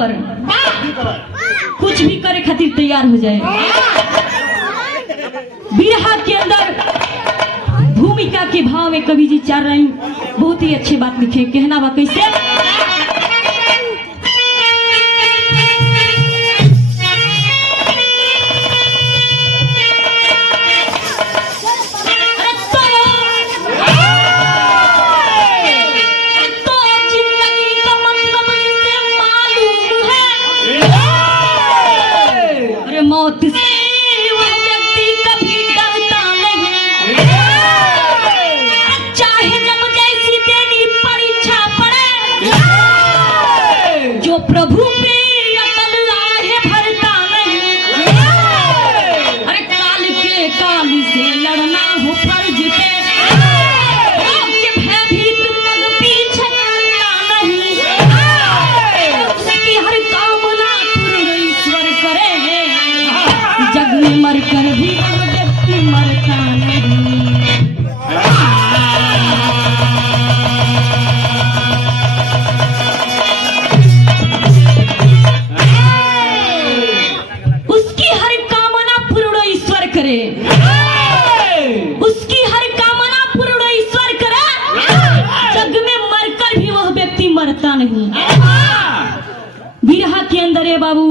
पर कुछ भी करे खातिर तैयार हो जाए। बिरहा के अंदर भूमिका के भाव में कवि जी चार रही बहुत ही अच्छी बात लिखे। कहना बा कैसे, मौत से वो व्यक्ति कभी डरता नहीं, चाहे जब जैसी देनी परीक्षा पड़े, जो प्रभु पे अकल लाहे भरता नहीं। अरे काल के काल से लड़ना हो फर्ज पे, के भयभीत पग पीछे हटना नहीं। उसकी हर कामना पूर्ण ईश्वर करे, जग में मरकर भी वो व्यक्ति मरता नहीं। उसकी हर कामना पूर्ण ईश्वर करे, उसकी हर कामना पूर्ण ईश्वर करे, जग में मरकर भी वह व्यक्ति मरता नहीं। बिरहा के अंदर है बाबू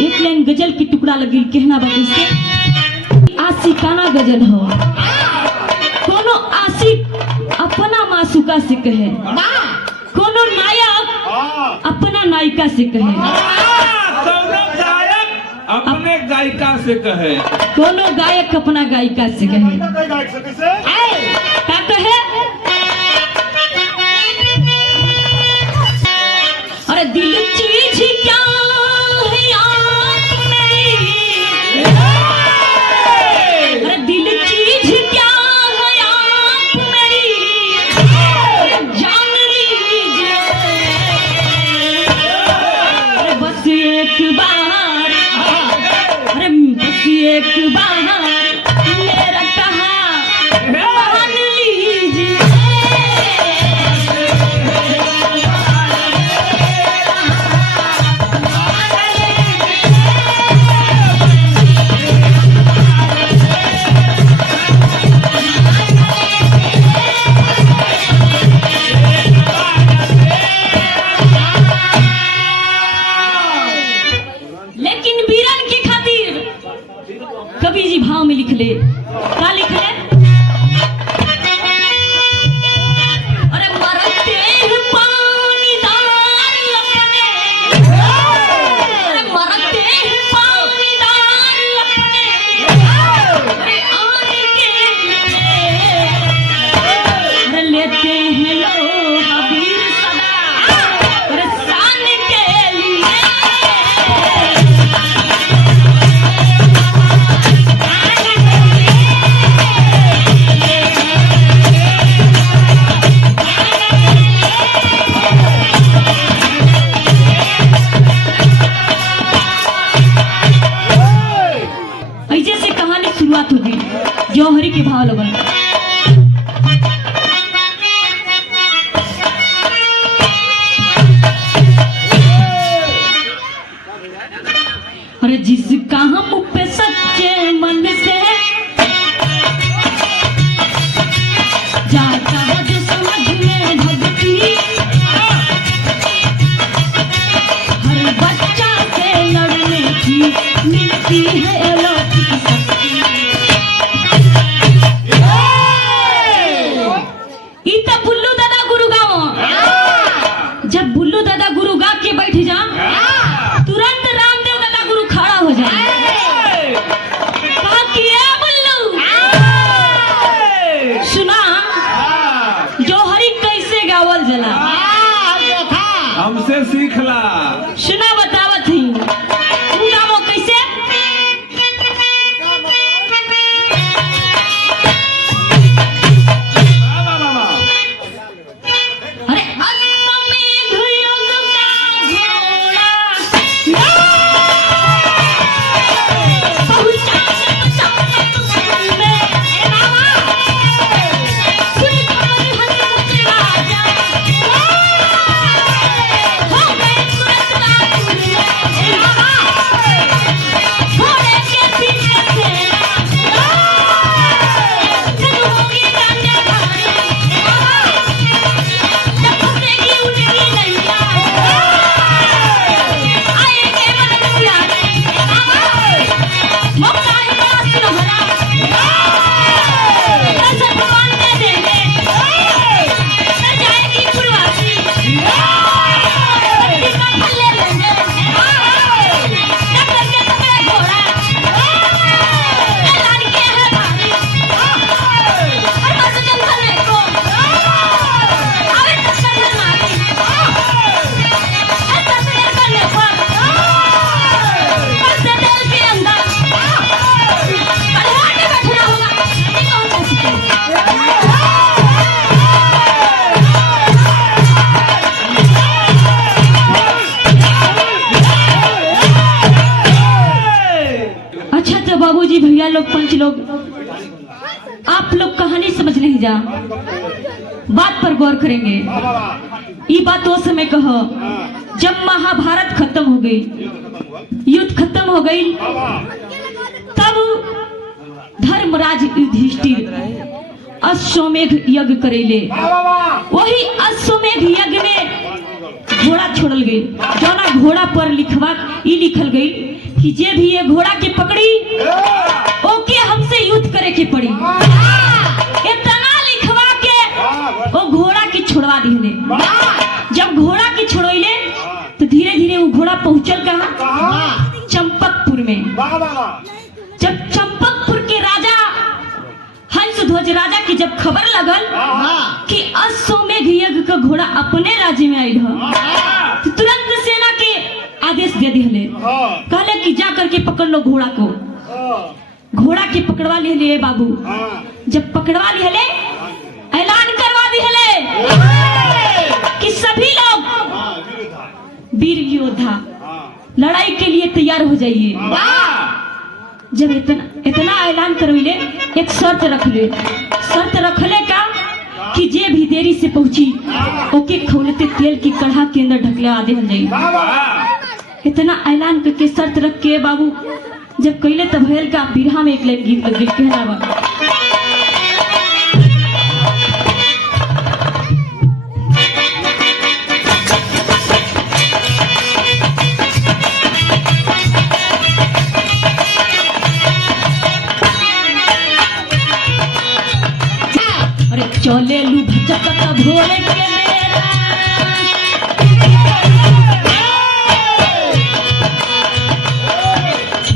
एक लाइन गजल की टुकड़ा लगी। कहना बाबू से आशिकाना गजल हो, कोनो आशिक अपना मासूका से कहे, कोनो नायक अपना नायिका से कहे, कोनो गायक अपने गायिका से कहे, कोनो गायक अपना गायिका से कहे। क्या कहे? अरे दिल चीज क्या है आप मेरी, अरे दिल चीज क्या है आप मेरी, जान लीजिए। अरे बस एक बार, अरे बस एक बार मेरा कहा मान लीजिए। लेकिन बीरन की खातिर कवि जी भाव में लिख ले। क्या लिख ले? अरे मरते हैं पानीदार अपने, अरे मरते हैं पानीदार अपने, अरे आने के लिए, अरे लेते हैं लोग अबीर सदा, अरे शान के लिए। ऐसे से कहानी शुरुआत होगी। जौहरी के भाव लगन, अरे जिसका हम पे सच्चे मन से जाता है जो समझ में भक्ति, हर बच्चा से लड़ने की मिलती है अलौकिक शक्ति। ई तो बुल्लू दादा गुरु गाँव, जब बुल्लू दादा गुरु गा के बैठ जा, तुरंत रामदेव दादा गुरु खड़ा हो जाए। कहा कि ए बुल्लू, सुना जौहरी कैसे गावल जला, हमसे सीखला। सुना बतावत ही तू गावो कैसे। अरे अश्वमेध योग का घोड़ा पहुंचा संपत में, सुन कमल हंस राजा, हो गए तुरंत राज जी भैया लोग पंच लोग, आप लोग कहानी समझ नहीं जा, बात पर गौर करेंगे। ये बात वो समय कहो जब महाभारत खत्म हो गई, युद्ध खत्म हो गई, तब धर्मराज युधिष्ठिर अश्वमेघ यज्ञ करेले। वही अश्वमेघ यज्ञ में घोड़ा छोड़ल गई, जौना घोड़ा पर लिखल गई कि जे भी ये घोड़ा के पकड़ी ओके हमसे युद्ध करे के पड़ी। इतना लिखवा के वो घोड़ा के छोड़वा दिले। जब घोड़ा के छोड़ोले तो धीरे धीरे वो घोड़ा पहुंचल कहाँ? चंपकपुर में। जब चंपकपुर के राजा हंसध्वज राजा की जब खबर लगल कि अश्वमेघ यज्ञ का घोड़ा अपने राज्य में आयल है, तो तुरंत सेना के आदेश दे दिले, कहले कि जा करके पकड़ लो घोड़ा को। घोड़ा के पकड़वा लिए बाबू। जब पकड़वा लिए ऐलान करवा दिले कि सभी लोग वीर योद्धा लड़ाई के लिए तैयार हो जाइए। जब इतना ऐलान करविले, एक शर्त रखले। शर्त रखले का कि जे भी देरी से पहुंची ओके खौलते तेल की कढ़ा के अंदर ढकले आदे हो जाइए। इतना ऐलान करके शर्त रख के बाबू जब कैले तब भैल का बिरहा में एक लाइन गीत लग गई, कहलावा चले लू भचकता भोरे के मेरा,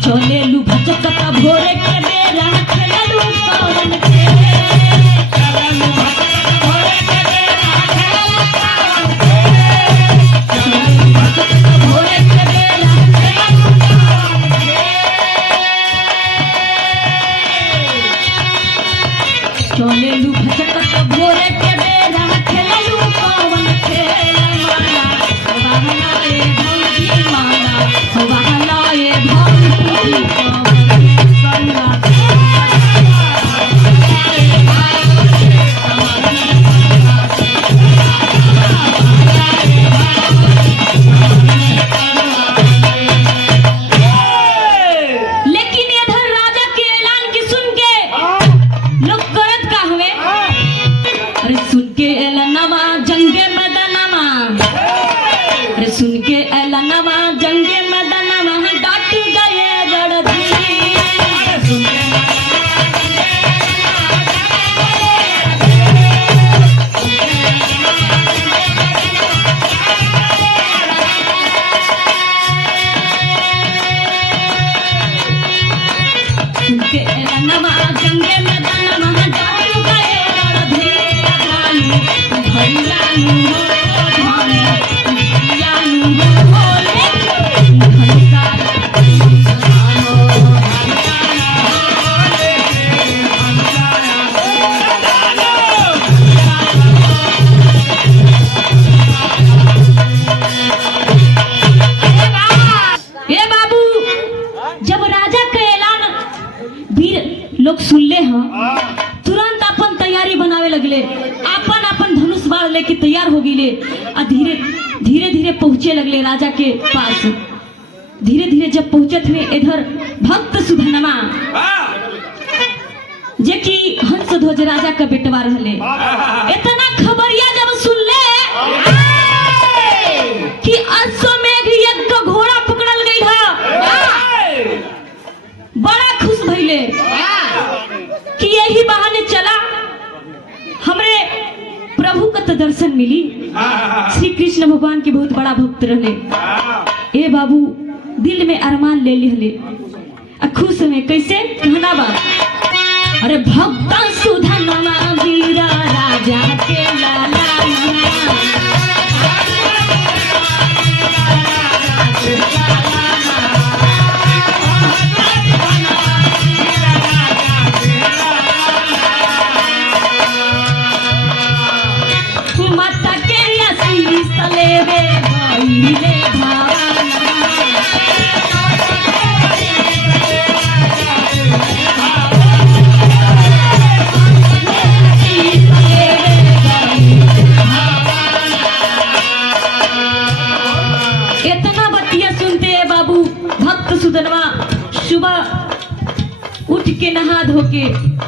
चले लू भचकता भोरे के मेरा, खेलू पवन के, चले लू भचकता भोरे के मेरा, खेलू पवन के, चले लू भचकता भोरे के मेरा, खेलू पवन के, चले लू भचकता भोरे के बेरा, खेलू पवन खेल माला, बहला ए भौजी माला, बहला ए भौजी पवन लेकिन इधर राजा के ऐलान की सुन के लोग करत का हुए, अरे सुन के ऐलानवा जंगे मैदानवा, अरे सुन के ऐलानवा जंगे मैदानवा, डाट गए रणधीर। सुन के ऐलानवा जंगे मैदानवा, डाट गए रणधीर। भैयानु हो धान, भैयानु हो ले घनसार, ए बाबू जब राजा का ऐलान वीर लोग सुनले हैं, तुरंत अपन तैयारी बनावे लगले, अपन अपन धनुष बाण लेके तैयार हो गईले और धीरे धीरे पहुंचे लगले राजा के पास। धीरे धीरे जब पहुंचत हुए इधर भक्त सुधनमा जे कि हंसध्वज राजा का बेटवा रहले, इतना खबरिया जब सुनले कि अश्वमेघ यज्ञ का घोड़ा पकड़ल गई है, बड़ा खुश भइले कि यही बहाने चला हमरे प्रभु का तो दर्शन मिली। श्री कृष्ण भगवान के बहुत बड़ा भक्त रहे। ए बाबू दिल में अरमान ले लिहले, खुश में कैसे कहना बा, अरे भक्त सुधनमा वीरा राजा के लाला, माता के आशीष लेवे भइले भावना, के नहा धो के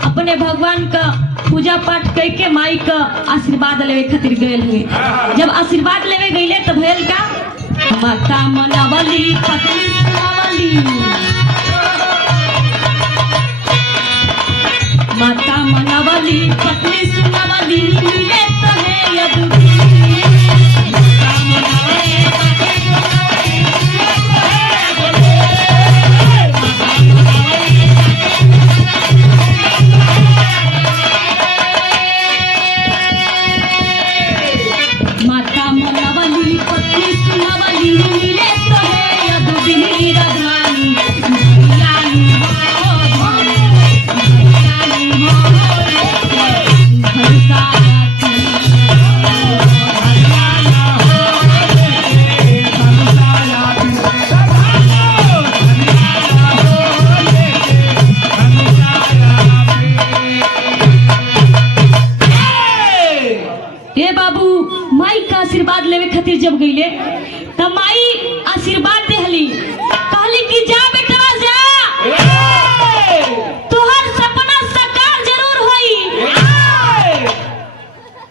अपने भगवान का पूजा पाठ कई के माई का आशीर्वाद लेवे खातिर गए हुए। जब आशीर्वाद लेवे गईले तो भयल का माता मनवली पत्नी सुनावली, माता मनवली पत्नी सुनावली मिले तो है यदुवरी। आशीर्वाद लेवे खातिर जब गईले त माई आशीर्वाद देहली, कहली कि जा बेटा जा, तोहर सपना साकार जरूर होई,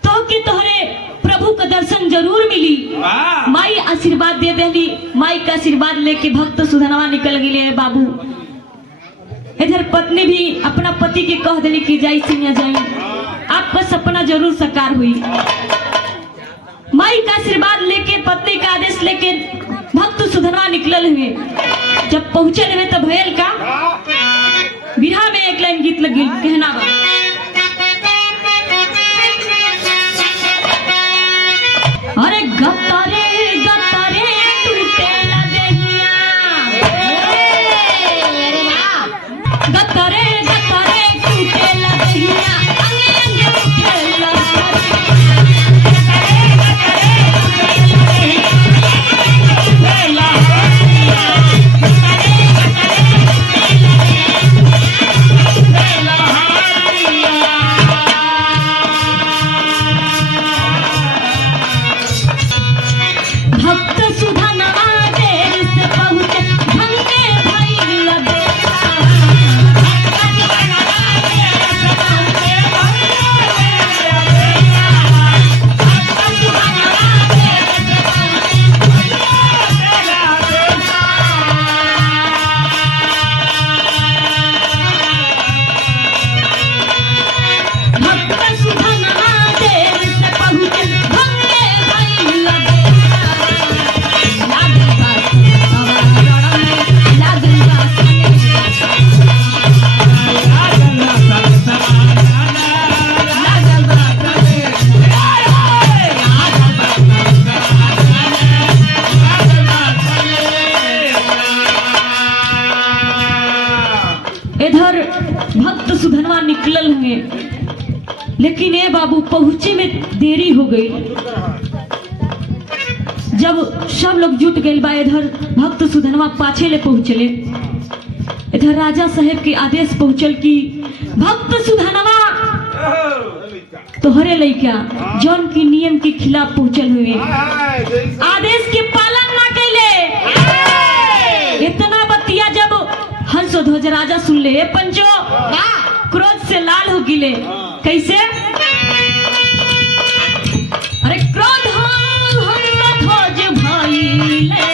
तो के तोहरे प्रभु का दर्शन जरूर मिली। माई आशीर्वाद दे देली। माई का आशीर्वाद लेके भक्त सुधनवा निकल गईले बाबू। इधर पत्नी भी अपना पति के कह देली कि जाई सिंह जाई, आपका सपना जरूर साकार हुई। माई का आशीर्वाद लेके पत्नी का आदेश लेके भक्त सुधनवा निकलल हुए। जब पहुंचल हुए तब भयल का बिरहा में एक लाइन गीत लगी, कहना बा अरे गतारे गतारे टूटेला देहिया, गतारे गतारे टूटेला देहिया, अंगे अंगे उठेला भक्त सुधनवा निकलल हुए। लेकिन ए बाबू पहुंचे में देरी हो गई। जब सब लोग जुट गए बा, इधर भक्त सुधनवा पाछे ले पहुंचले। इधर राजा साहेब के आदेश पहुंचल कि भक्त सुधनवा तोहरे लइका जौन की नियम के खिलाफ पहुंचल हुए, आदेश के पालन ना कैले। इतना बतिया जब हंस ध्वज राजा सुन ले, पंचो क्रोध से लाल हो गिले। कैसे? अरे क्रोध ध्वज भइले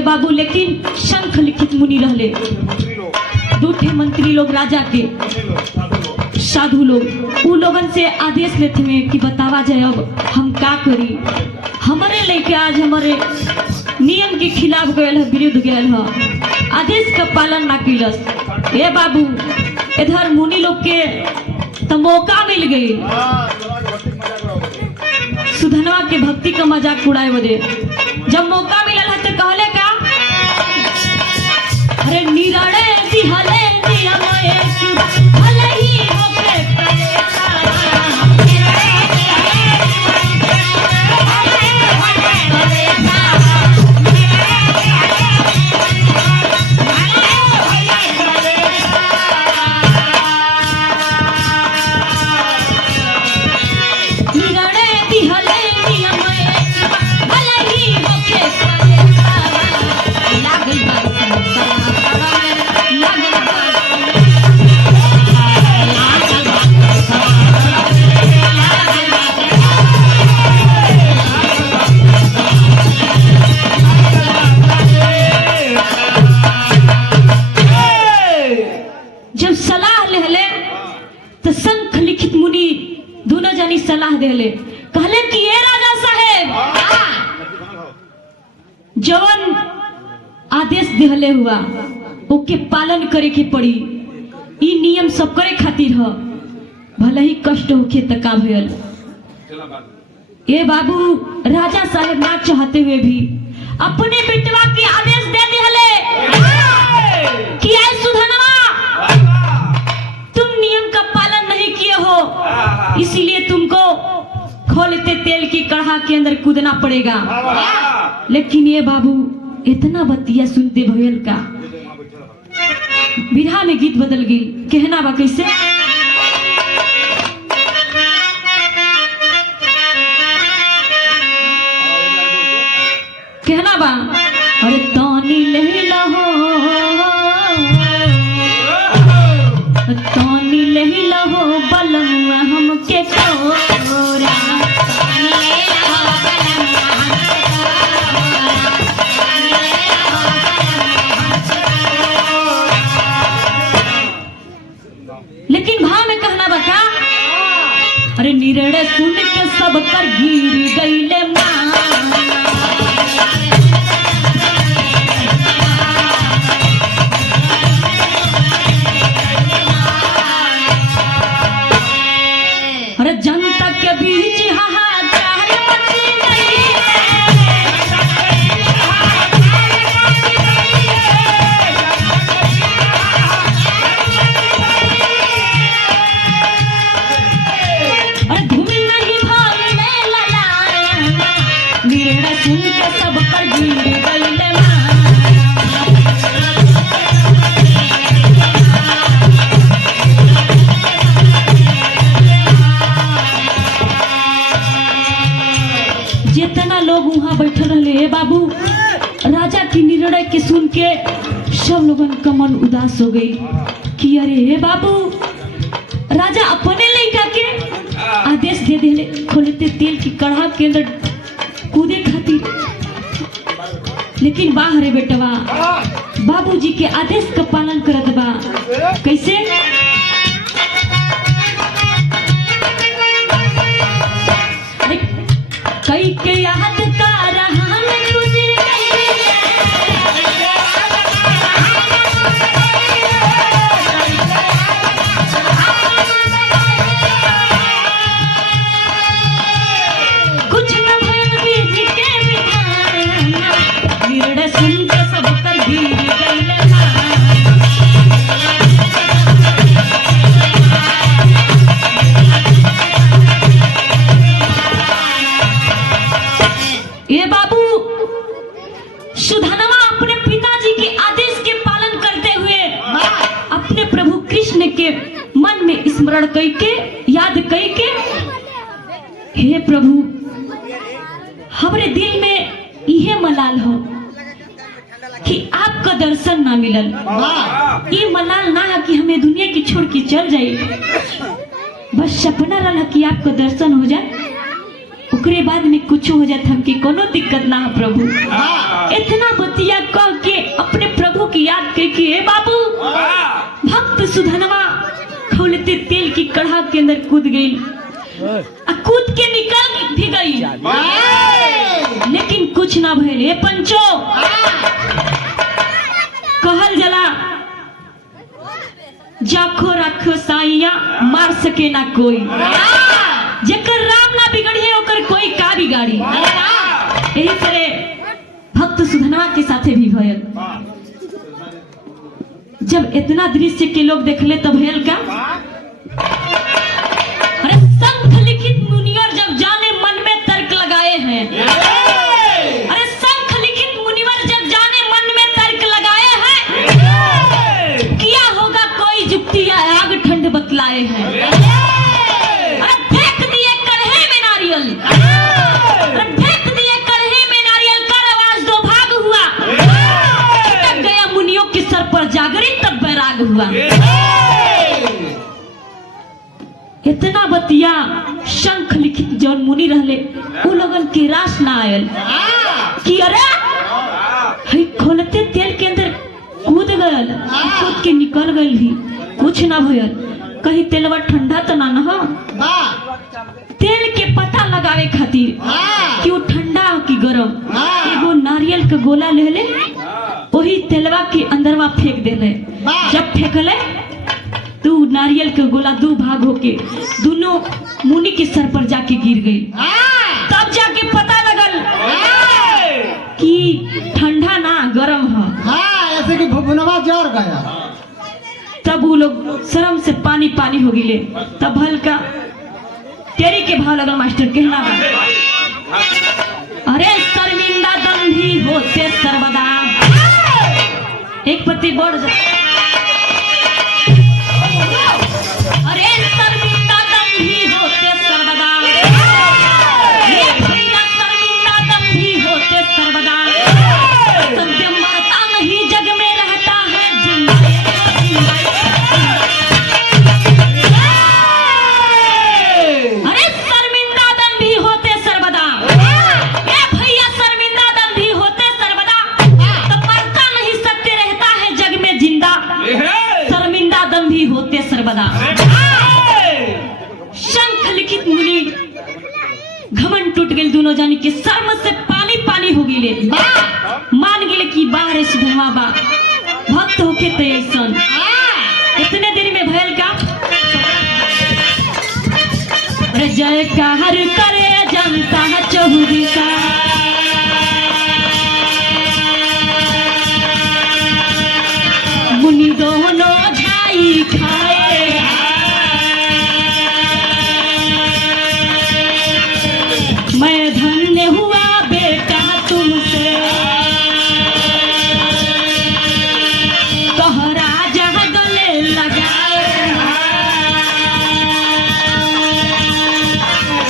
बाबू। लेकिन शंख लिखित मुनि रहले, दूठे मंत्री लोग राजा के साधु लोग, उ लोगन से आदेश लेते हैं कि बतावा जाए अब हम का करी। हमारे लेके आज हमारे नियम के खिलाफ गए है, विरुद्ध गए है, आदेश का पालन ना किलस। ए बाबू इधर मुनि लोग के तो मौका मिल गई सुधनवा के भक्ति का मजाक उड़ाए बदे। जब मौका मिलल है तो कहले का, अरे निराड़े दिहले दिया मोए शिव भले ही होके कलेसा। जब सलाह लेहले तो शंख लिखित मुनि दोनों जनी सलाह देले, कहले कि ये राजा साहेब जवन आदेश देहले हुआ ओके पालन करे के पड़ी। ई नियम सब करे खातिर ह, भले ही कष्ट होके त का भयल। ए बाबू राजा साहेब ना चाहते हुए भी अपने बेटवा के आदेश दे दिहले कि ऐ सुधनवा तुम नियम का पालन नहीं किए हो, इसीलिए तुमको खोलते तेल की कढ़ा के अंदर कूदना पड़ेगा। लेकिन ये बाबू इतना बतिया सुनते भयल का बिरहा में गीत बदल गई। कहना बा कैसे, कहना बा, अरे तानी लहिला हो तानी लहिला हो बलम हमके तोरा। लेकिन भाव में कहना बता, अरे निरड़े सुन के सब कर गिर गईले मां। अरे जनता के बीच हाहाकार मची गई। अरे धूम नहीं भाई में ललाए, निरड़ा सुन के सब कर गिर गईले मां। जितना लोग वहां बैठे रहे बाबू राजा की निर्णय के सुन के सब लोगन का मन उदास हो गई कि अरे हे बाबू राजा अपने लड़का के आदेश दे दिले खोलते तेल की कढ़ा के अंदर कूदे खातिर। लेकिन बाहरे बेटवा बाबूजी के आदेश का पालन करत बा। कैसे, कई के याद का रहा में गुजर गई। कुछ न भन बीज के बिना निरड़े सुन के सब कर गिर गईले मां। ये बाबू सुधनवा अपने पिताजी के आदेश के पालन करते हुए अपने प्रभु कृष्ण के मन में स्मरण करके याद करके, हे प्रभु हमारे दिल में यह मलाल हो कि आपका दर्शन ना मिलल। ये मलाल ना है कि हमें दुनिया की छोड़ के चल जाए, बस सपना रहा कि आपका दर्शन हो जाए, उकरे बाद में कुछ हो जाता हमके कोनो दिक्कत ना है प्रभु। इतना बतिया कह के अपने प्रभु की याद करके हे बाबू भक्त सुधनवा खोलते तेल की कढ़ा के अंदर कूद गई। कूद के निकल भी गई, लेकिन कुछ ना भइल। हे पंचो कहल जला जाखो रखो साइया मार सके ना कोई, जेकर राम ना बिगड़ी ओकर कोई का बिगाड़ी। यही तरह भक्त सुधनवा के साथे भी भयल। जब इतना दृश्य के लोग देखले तब भयल का, अरे संख लिखित मुनिवर जब जाने मन में तर्क लगाए हैं, अरे संख लिखित मुनिवर जब जाने मन में तर्क लगाए हैं, किया होगा कोई जुक्ति या आग ठंड बतलाए हैं। अरे फेंक दिए कढ़े में नारियल, अरे फेंक दिए कढ़े में नारियल कर आवाज दो भाग हुआ, तक गया मुनियों के सर पर जागरी तब बैराग हुआ। इतना बतिया शंख लिखित जौन मुनि रहले वो लोगन के रास ना आयल कि अरे हई खोलते तेल के अंदर कूद गयल, कूद के निकल गयल भी कुछ ना भयल। कहीं तेलवा ठंडा तो ना हो, तेल के पता लगावे खातिर कि वो ठंडा की गरम, एगो नारियल के गोला ले ले वही तेलवा के अंदरवा फेंक देले। जब फेंकले तो नारियल के गोला दो भाग होके दोनों मुनि के सर पर जाके गिर गई। तब जाके पता लगल कि ठंडा ना गरम है, ऐसे कि भुवनवा जर गया। तब वो लोग शर्म से पानी पानी हो गिले। तब हल्का तेरी के भाव लगल मास्टर कहना, अरे शर्मिंदा दंभी होते सर्वदा, एक पति बढ़ जा, अरे शर्मिंदा दंभी होते सर्वदा, ये भैया शर्मिंदा दंभी होते सर्वदा, सत्य मरता नहीं जग में रहता है जिंदा। अरे शर्मिंदा दंभी होते सर्वदा, ये भैया शर्मिंदा दंभी होते सर्वदा, तो मरता नहीं सत्य रहता है जग में जिंदा। शर्मिंदा दंभी होते सर्वदा। शंख लिखित मुनि घमंड टूट गए, दोनों जानी के शर्म से पानी पानी हो गए। मान गए कि बाहर सुधनवा बा भक्त होके तो ऐसन इतने देर में भयल का, अरे जयकार करे जनता चहुदिशा, मुनि दोनों झाई खाए, मैं धन्य हुआ बेटा तुमसे, तोहरा जहाँ गले लगाए,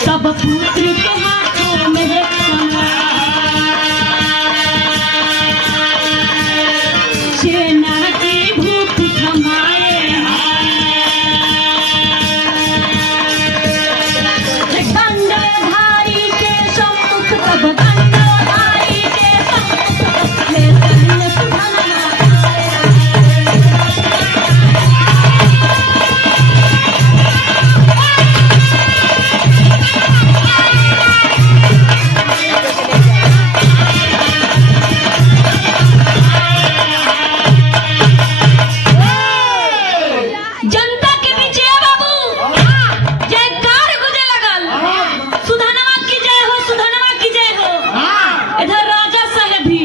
सब पुत्र के हाथों में सेना की भूख थमाए, दंडधारी के सम्मुख तब दंडधारी के सम्मुख हे धन्य सुधनवा। जनता के बीच है बाबू जयकार गुजे लगल, सुधनवा की जय हो, सुधनवा की जय हो। इधर राजा साहेब भी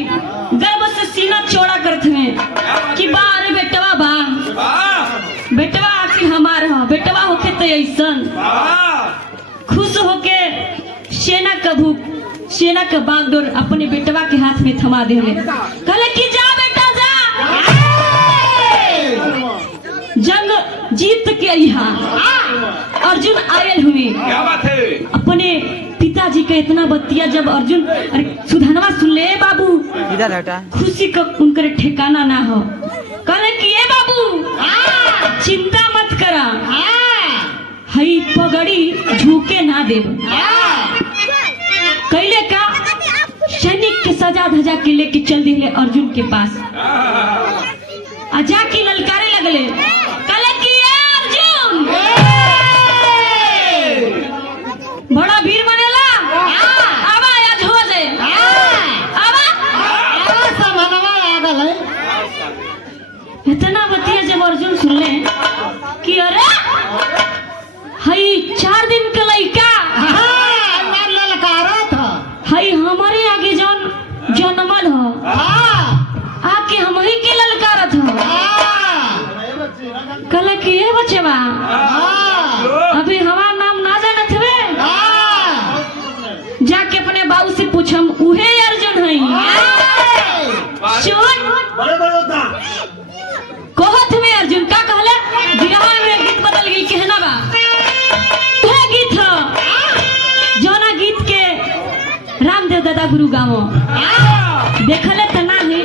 गर्व से सीना चौड़ा करते हैं कि बार बेटवा बा, बेटवा आखिर हमार हो, बेटवा होके तो ऐसन खुश होके सेना का भूख, सेना का बागडोर अपने बेटवा के हाथ में थमा दे, कहले कि जा बेटा जा, जंग जीत के यहाँ अर्जुन आयल हुए। क्या बात है? अपने पिताजी का इतना बतिया जब अर्जुन, अरे सुधनवा सुन ले बाबू, इधर हटा, खुशी का उनकर ठिकाना ना हो। कहले कि ए बाबू चिंता मत करा, हई पगड़ी झुके ना देव। कैले का सैनिक के सजा धजा के लेके चल दिले अर्जुन के पास, आजा की ललकारे लगले, कहले कि ए अर्जुन बड़ा वीर बनेला, आवा आज हो जाए, आवा सब हनवा आ गए। इतना बतिया जब अर्जुन सुनले कि अरे हई 4 दिन के लइका मार ललकारा था। हई हमारे आगे जौन जनमल ह आके हम ही के ललकारत ह। कहला कि ये बचवा अभी हमार नाम ना जानत हवे, जाके अपने बाबू से पूछम उहे अर्जुन हई। सुन कहत में अर्जुन का कहले बिरहा में गीत बदल गई कहना बा उहे गीत ह जौना गीत के रामदेव दादा गुरु गावो देखले त ना है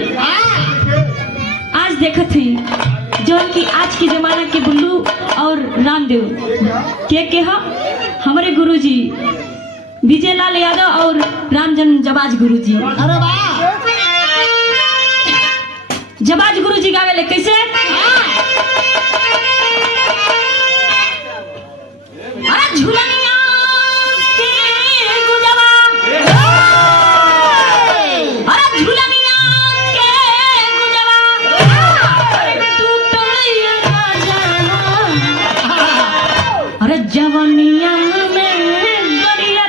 आज देखत है जौन की आज के जमाना के बुल्लू और रामदेव के ह हमारे गुरुजी विजय लाल यादव और रामजन जबाज गुरुजी। अरे वाह जबाज गुरुजी गावेले कैसे अरे झूलनिया के गुजवा अरे झूलनिया के गुजवा टूटल राजा अरे जवानिया में गड़िया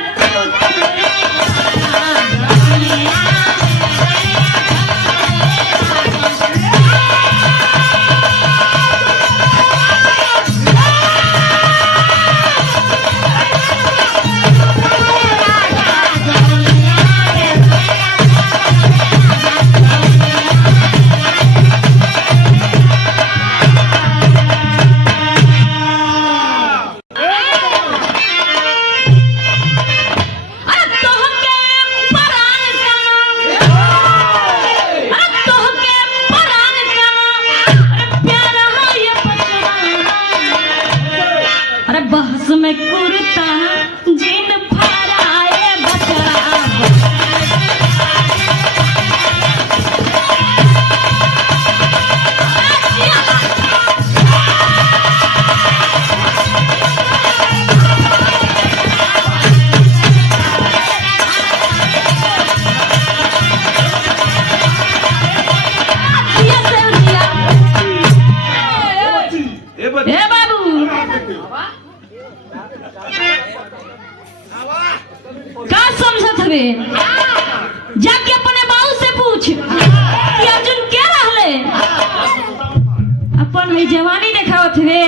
बहस में कुर्ता जीन फराए बचरा ए बाबू का समझत हवे जाके अपने बाबू से पूछ कि अर्जुन के रहले अपन है जवानी देखावत हवे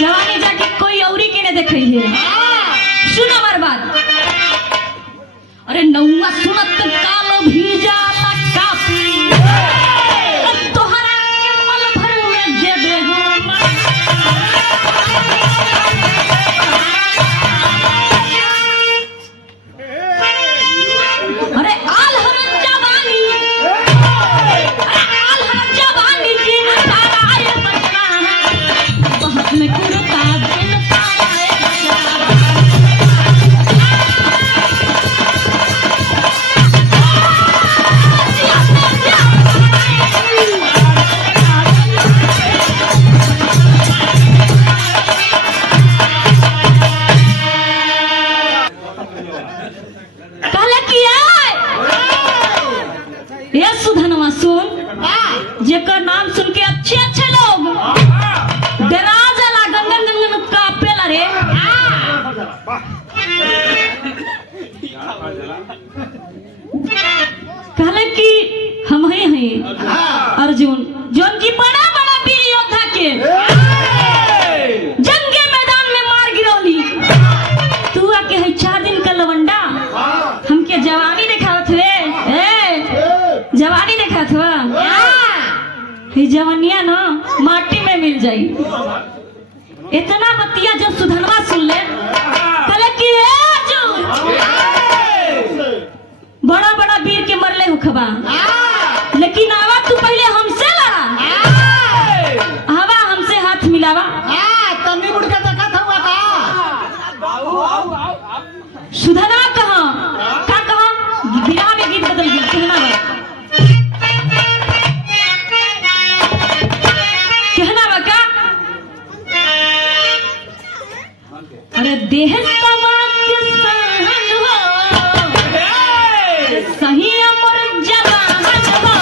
जवानी जाके कोई औरी के ने देखई है। सुन हमार बात अरे नौवा सुनत कालो भीजा काफी तोहरा के मल भर में दे दे हम अरे आल हर जवानी जीन ताराए बचना बहुत में कुर्ता जीन ताराए कहले कि ये सुधनवा सुन जेकर नाम सुन के अच्छे अच्छे लोग डरा जाला गंगन गंगन कापेला रे कहले कि हम ही हैं अर्जुन जोन की बड़ा बड़ा वीर योद्धा के जंग के मैदान में मार गिरौली तू आके है 4 दिन का लवंडा हमके जवानी दिखावत हुए जवानी दिखात हुआ ये जवानिया ना माटी में मिल जाई। इतना बतिया जब सुधनवा सुन ले कहले कि बड़ा बड़ा वीर के मरले हो खबा लेकिन आवा तू पहले हमसे लड़ा आवा हमसे हाथ मिलावा तन्नी मुड़ के देखा था सुधनवा कहा का कहा बिरहा में गीत बदल गया कहना बा अरे देह समाज के सहन हो सही अमर जवान हो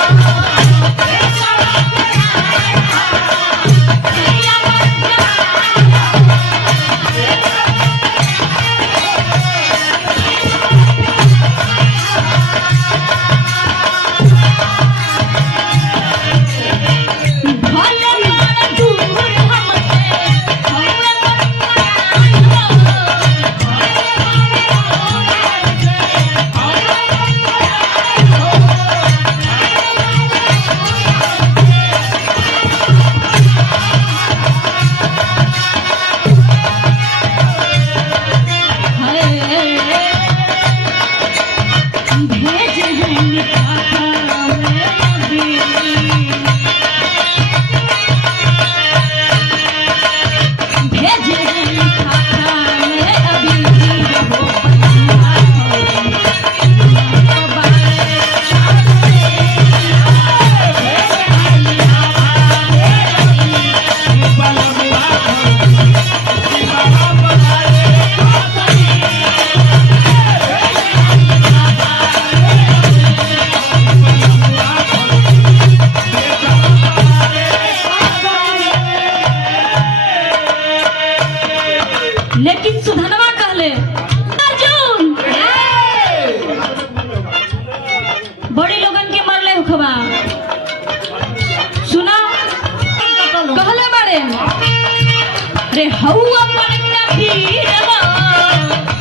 अरे हौवा पर कबीरवा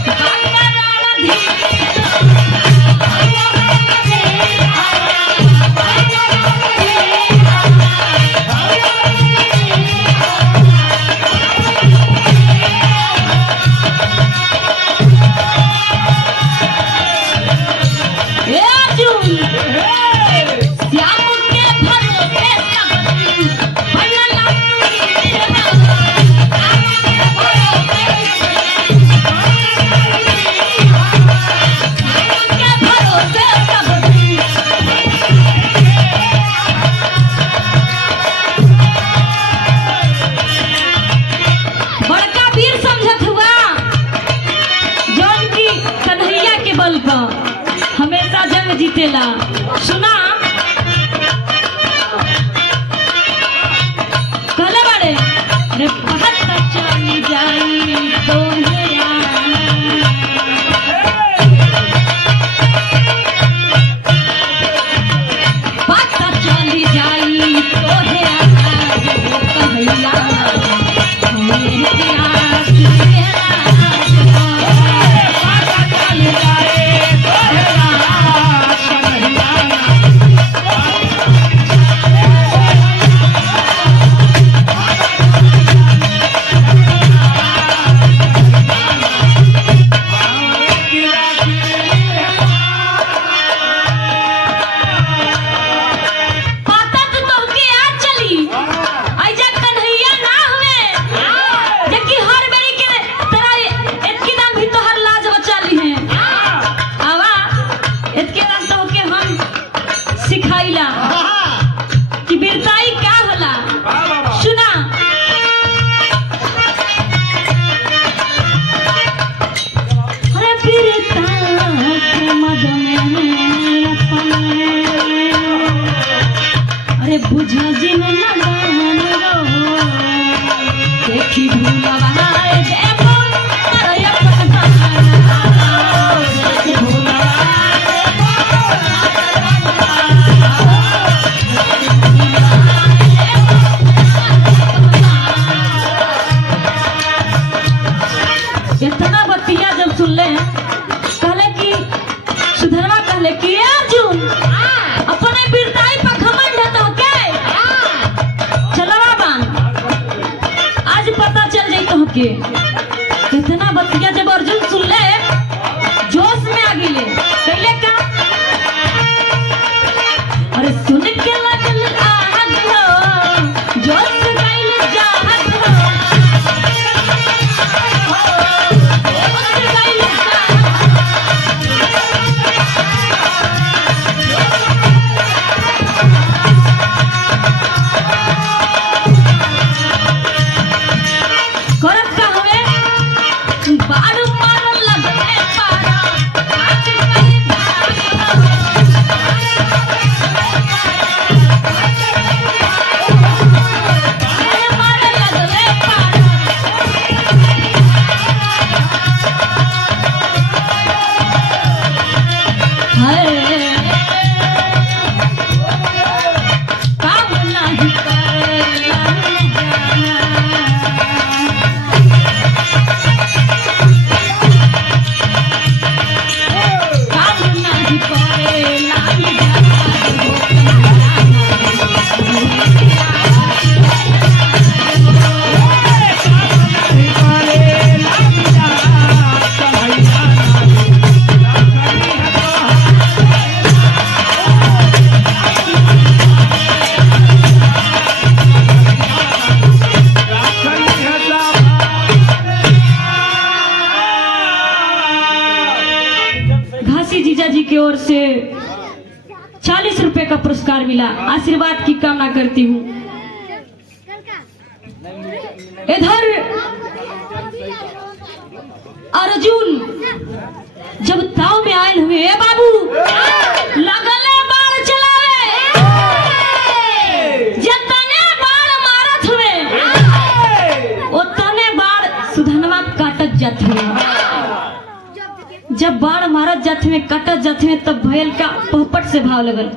भागराला धीरवा हौवा पर कबीरवा भागराला धीरवा ए अर्जुन श्याम के भरोसे सबकी भैया बड़का वीर समझत हुआ जौन की कन्हैया के बल पर हमेशा जंग जीतेला। सुना कहले बाड़े रे पहत चली जाई तो पता चली जाई तो कन्हैया सिखाइला कि वीरताई क्या होला। सुना अरे वीरता के मद में अपने अरे बुझा जिन नदान रो देखी भूला बनाए देखो अरे अपना देखी भूला इतना बतिया जब सुन ले कहले कि सुधरवा कहले कि अर्जुन अपने वीरताई पर घमंड है तो के चलवा बान आज पता चल जाई तो के। इतना बतिया जब अर्जुन सुन ले जोश में आ गेले कहले का अरे सुन के लगल आग हो जोश गइल जाहत हो करत का हवे बाड़ मारल लगले पारा काट गई बाड़ मारल लगले पारा हरे काम नहीं करेला काम नहीं करेला घासी जीजा जी की ओर से 40 रुपए का पुरस्कार मिला। आशीर्वाद की कामना करती हूँ। इधर अर्जुन जब ताव में आयल हुए बाबू लगले बाण चलावे जतने बाण मारत हुए उतने बाण सुधनवा काटत जात हुए। जब बाण मारत जात में काटत जात में तब भयल का पोपट से भाव लगल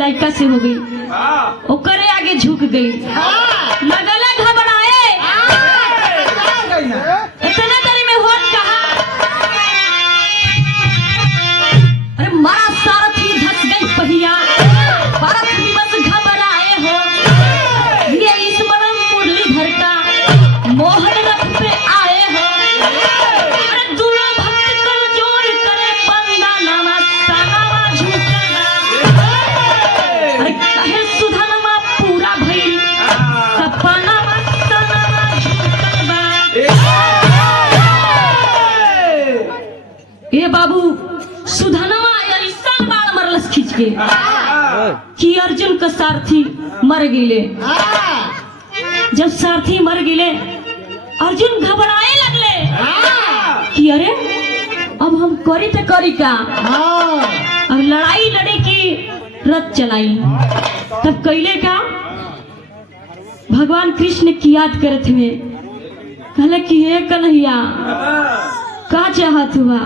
लड़का से हो गई, हाँ, ओकरे आगे झुक गई, लगला घबराए। इतना देरी में होत कहा, अरे मारा सारथी धस गई पहिया, भारत दिवस घबराए हो, ये ईश्वर मुरलीधर का मोहन रथ पे आए हो। अरे दुनो भक्त कर जोर करे बंदा नामा सनावा झूठना, अरे कहे सुधनमा पूरा भई सपना सनावा झूठना। ए बाबू सुधनवा ऐसा बाण मरलस खींच के कि अर्जुन का सारथी मर गिले। जब सारथी मर गिले अर्जुन घबराए लगले कि अरे अब हम करी तो करी का, अब लड़ाई लड़े की रथ चलाई। तब कैले का भगवान कृष्ण की याद करते हुए कहले कि हे कन्हैया का चाहत हुआ,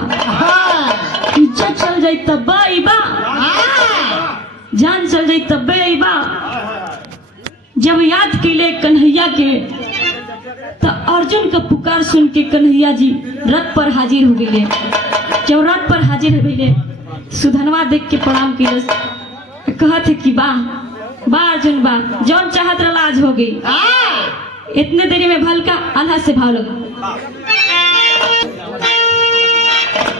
इज्जत चल जाई तब बा, जान चल जाई तब बा। जब याद कैले कन्हैया के तो अर्जुन का पुकार सुन के कन्हैया जी रथ पर हाजिर हो गए। जब रथ पर हाजिर हो गए सुधनवा देख के प्रणाम किए, कहत है कि वाह अर्जुन वाह, जौन चाहत रहा आज हो गई। इतने देरी में भलका आल्हा से भाव लगा,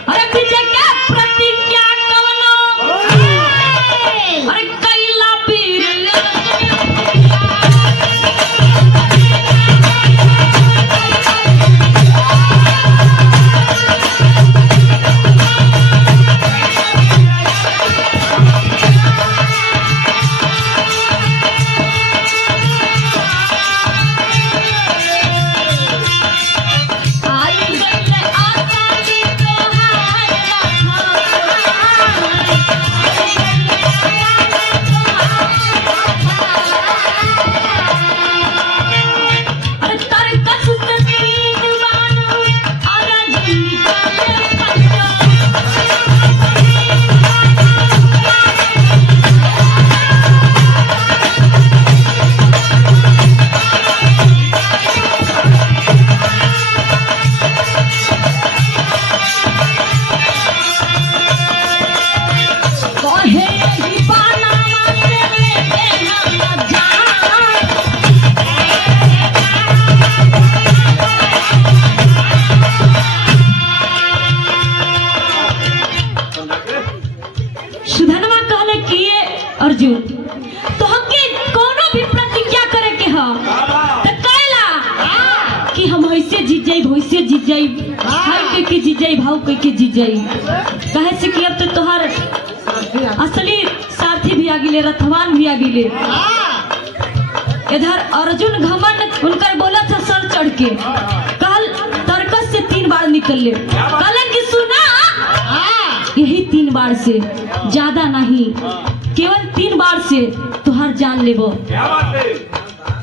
अरे विजय क्या प्रतिज्ञा कवनो, अरे कैला पीर अर्जुन तो हमके कोनो भी प्रतिज्ञा करे के ह त कहला कि हम ऐसे जीत जाई, वैसे जीत जाई, हाय के जीत जाई, भाव के जीत जाई। कहे से कि अब तो तोहार असली साथी भी आ गिले, रथवान भी आ गिले। इधर अर्जुन घमंड उनकर बोला था सर चढ़ के, कल तर्कस से 3 बार निकल ले, कल कि सुना यही 3 बार से ज्यादा नहीं, केवल 3 बार से तुहार जान लेबो। क्या बात है?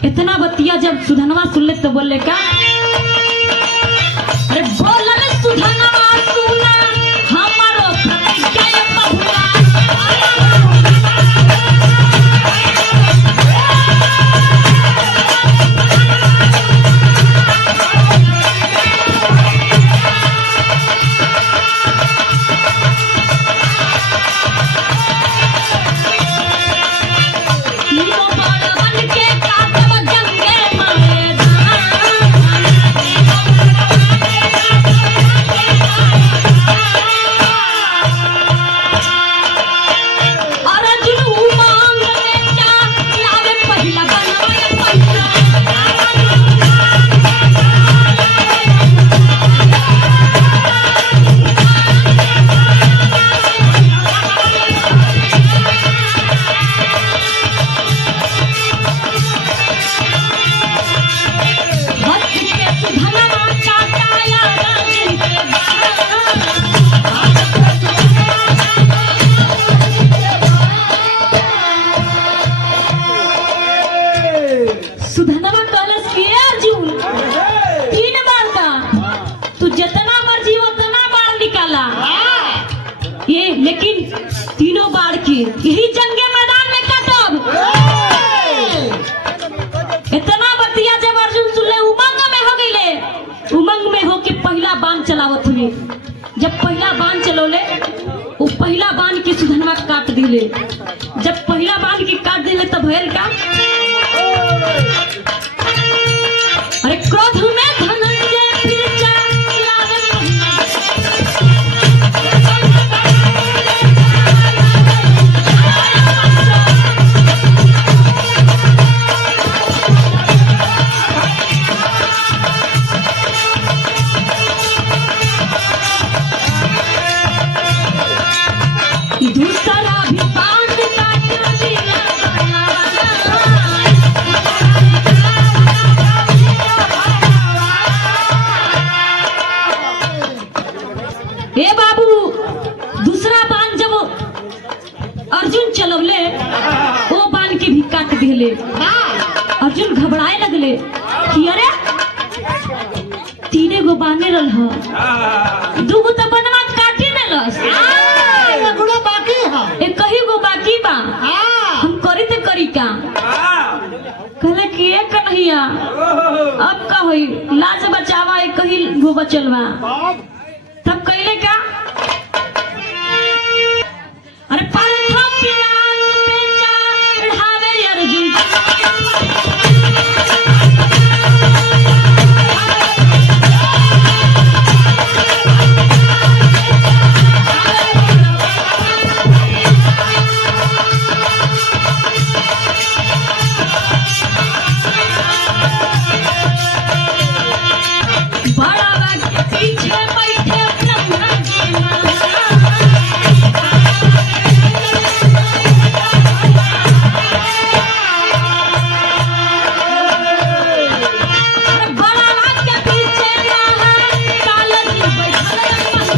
इतना बतिया जब सुधनवा सुन ले तो बोले का, अरे बोल सुधनवा सुना हमारो प्रतिज्ञा ये बहुआ। सुधनवा कलश किए अर्जुन 3 बार का, तू जितना मर्जी उतना बार निकाला ये, लेकिन तीनों बार की यही जंगे मैदान में दिले। जब पहला बांध के काट दिले तब भयल का, अरे क्रोध में धनंजय फिर चलावे दूसरा भी बांध काट दिया। ए बाबू, दूसरा बांध जब अर्जुन चलवले वो बांध के भी काट दिले। अर्जुन घबराए लगले कि अरे तीने गो बांधे रल ह, दूगो तो बनवा काटे न लस, एगो बाकी है। एक कही गो बाकी बा, हम करी ते करी का। कहले कि एक कन्हैया अब का होई, लाज बचावा एक कही गो बचल बा। तब कहले का, अरे प्रथम पिनाक पे चढ़ावे अर्जुन, बड़ा के पीछे बैठे ब्रह्मा जी अरे बड़ा के पीछे काल जी बैठल।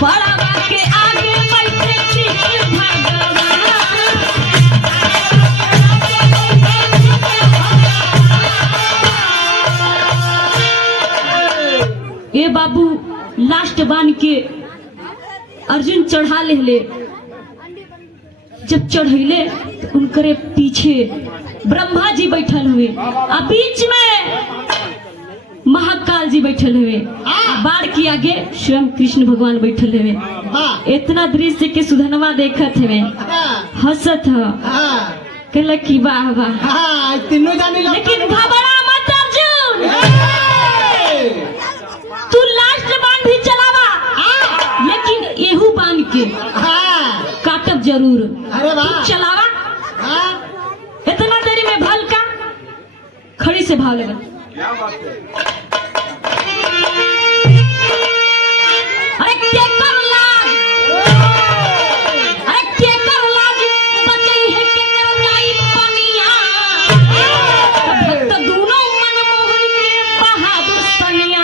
बड़ा के आगे बैठे कृष्ण भगवान। ए बाबू, लास्ट बांध के अर्जुन चढ़ा ले। जब चढ़ैले तो उनकरे पीछे ब्रह्मा जी बैठल हुए, आ बीच में महाकाल जी बैठल हुए, बाढ़ के आगे स्वयं कृष्ण भगवान बैठल हुए। इतना दृश्य के सुधनवा देखत हुए, हंसत ह, कहला कि वाह वाह। तीनों जानी लोग लेकिन घबरा मत अर्जुन, तू लास्ट बांध भी चलावा, लेकिन एहू बांध के काटब जरूर। अरे तू वाह। चलावा। इतना देरी में भल का खड़ी से भाव लगा, क्या बात है? अरे के कर लाज, अरे के कर लाज बचई है के कर जाई पनिया। भक्त दोनों मनमोहन के बहादुर सनिया।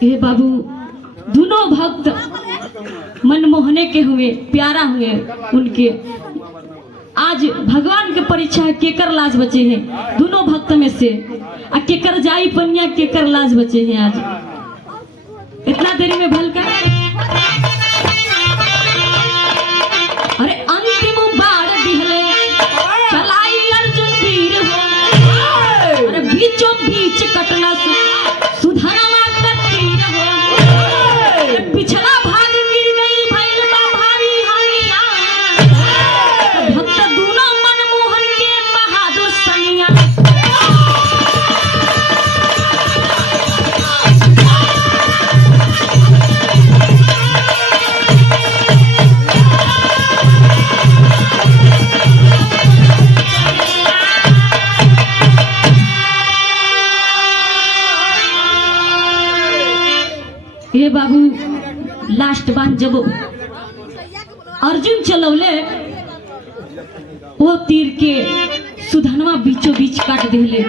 हे बाबू, दोनों भक्त मनमोहने के हुए, प्यारा हुए उनके। आज भगवान के परीक्षा है, केकर लाज बचे हैं दोनों भक्त में से, आ केकर जाई पनिया, केकर लाज बचे हैं आज इतना देरी में भल का। अरे अंतिम बाढ़ दिहले चलाई अर्जुन वीर हो, अरे बीचों बीच कटना सुधनवा का तीर हो। अरे पिछला भाग गिर गई भइल बा भारी हानिया। भक्त दोनों मनमोहन के बहादुर सनिया। हे बाबू, लास्ट बार जब अर्जुन चलौले वो तीर के सुधनवा बीचों बीच काट दिले।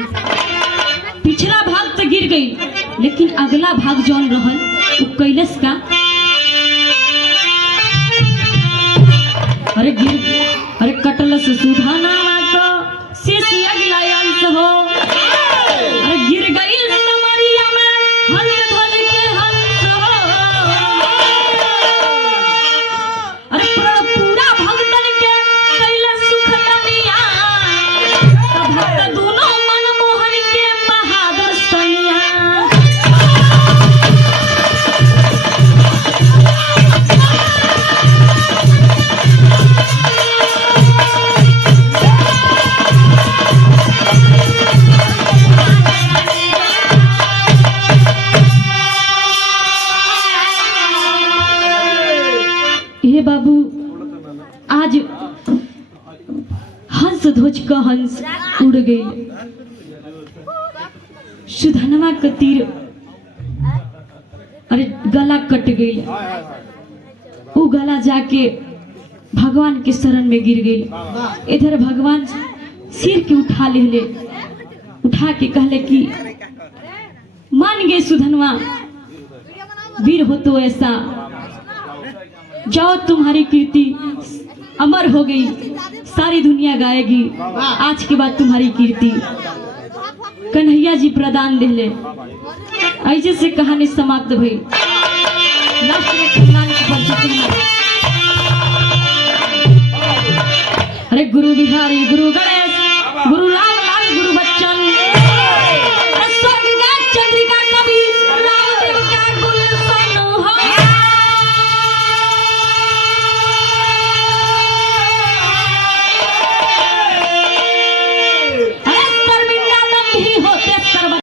पिछला भाग तो गिर गई, लेकिन अगला भाग जौन रहल वो कैलस का, अरे गिर अरे कटलस सुधाना का शेष अगला अंश हो। अरे गिर गई समरिया में हंस ध्वज के हंस हो। अरे पूरा भक्तन के कैला सुख लनिया, भक्त दोनों मनमोहन के बहादुर सनिया। हे बाबू, आज हंस ध्वज का हंस उड़ गई। सुधनवा का तीर अरे गला कट गई। वो गला जाके भगवान के शरण में गिर गई। इधर भगवान सिर के उठा ले, उठा के कहले कि मान गए सुधनवा, वीर हो तो ऐसा, जाओ तुम्हारी कीर्ति अमर हो गई, सारी दुनिया गाएगी आज के बाद तुम्हारी कीर्ति। कन्हैया जी प्रदान दिले। ऐसे से कहानी समाप्त भई। लास्ट में कल्याण की परिचिति। अरे गुरु बिहारी गुरु गणेश